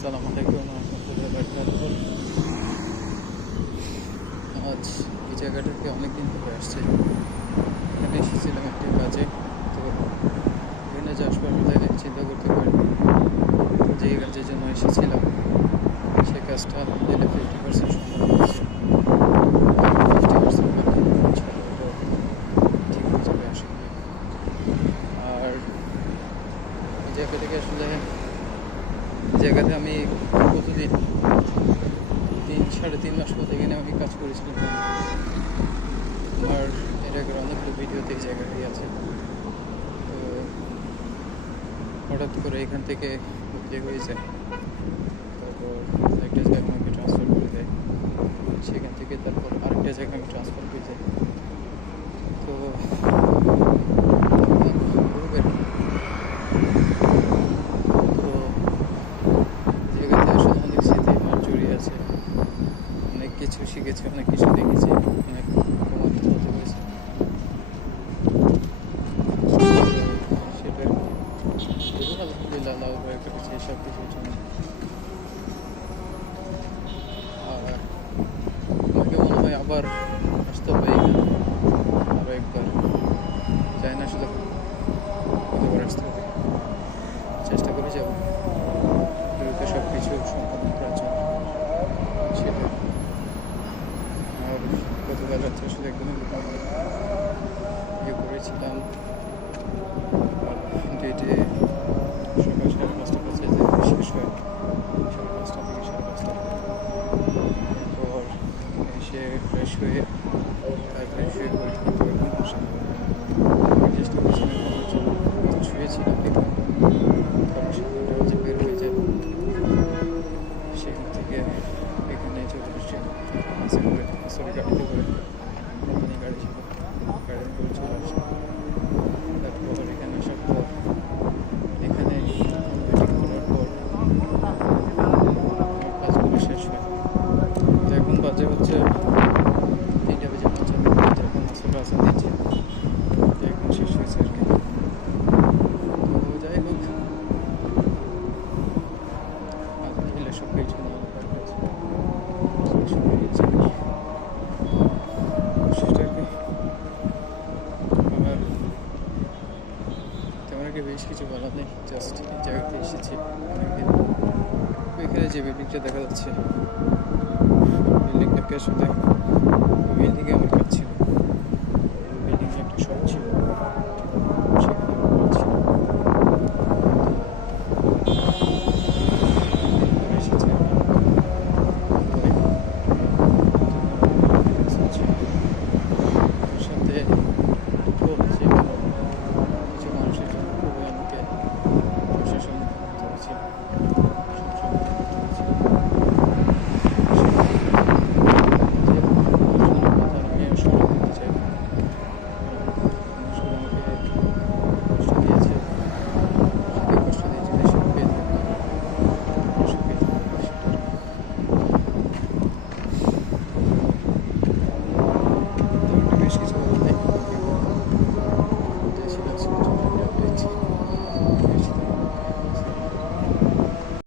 আসসালামু আলাইকুম রহমতুল্লাহি ওয়া বারাকাতুহু। আজ এই জায়গাটাকে অনেকদিন ধরে আসছে। এখানে এসেছিলাম একটি কাজে। তো এখানে যে আসবার পরে চিন্তা করতে পারিনি যে কাজের জন্য এসেছিলাম সে কাজটা আলহামদুলিল্লাহ 50% সম্পন্ন হয়েছে। 50% বাকি, ইনশাআল্লাহ ঠিক হয়ে যাবে আশা করি। আর এই জায়গা থেকে আসলে জায়গাতে আমি প্রতিদিন 3-3.5 মাস মতো এখানে আমি কাজ করেছিলাম। আমার এর আগের অনেকগুলো ভিডিওতে এই জায়গাটাই আছে। তো হঠাৎ করে এখান থেকে বদলি হয়ে যায়, তারপর একটা জায়গায় আমাকে ট্রান্সফার করে দেয়, সেখান থেকে তারপর আরেকটা জায়গায় আমি ট্রান্সফার হয়ে যাই। তো জায়গাতে আসলে অনেক স্মৃতি আমার জড়িয়ে আছে। অনেক কিছু শিখেছি, অনেক কিছু দেখেছি, অনেক প্রমাণিত হতে হয়েছে। সেটা আলহামদুলিল্লাহ আল্লাহ করেছে সব কিছুর জন্য। আর আমাকে মনে হয় আবার আসতে হবে এখানে আরও একবার। জানি না আসলে কতবার আসতে হবে, চেষ্টা করে যাবো দ্রুত সব কিছু সম্পন্ন করার জন্য। সেটা আর গতকাল রাত্রে আসলে একদমই করেছিলাম ডেটে সকাল 5:30 কাছে যে শেষ হয়, 5:30 থেকে 5:30। এরপর এসে ফ্রেশ হয়ে ফ্রেশ হয়ে পরীক্ষা করে চেষ্টা করছিলাম করার জন্য। শুয়েছিলাম কিন্তু কারণ সামনেটা হচ্ছে বের হয়ে যায়, সেখান থেকে এখানে চলে আসছে বাসে করে, সরি গাড়িতে করে, কোম্পানি গাড়ি ছিল, গাড়িতে করে চলে আসছে। তারপর এখানে আসার পর এখানে মিটিং করার পর কাজগুলো শেষ হয়। তো এখন বাজে হচ্ছে 3:55, যখন আসলে আসা দিচ্ছে এখন শেষ হয়েছে আর কি। তো যাই হোক, আলহামদুলিল্লাহ সব কিছু নিয়ে আমার তেমন একটা বেশ কিছু বলার নেই। জাস্ট এই জায়গাতে এসেছি অনেকদিন। এখানে যে বিল্ডিংটা দেখা যাচ্ছে, বিল্ডিংটাকে আসলে বিল্ডিংয়ে আমার কাজ ছিল।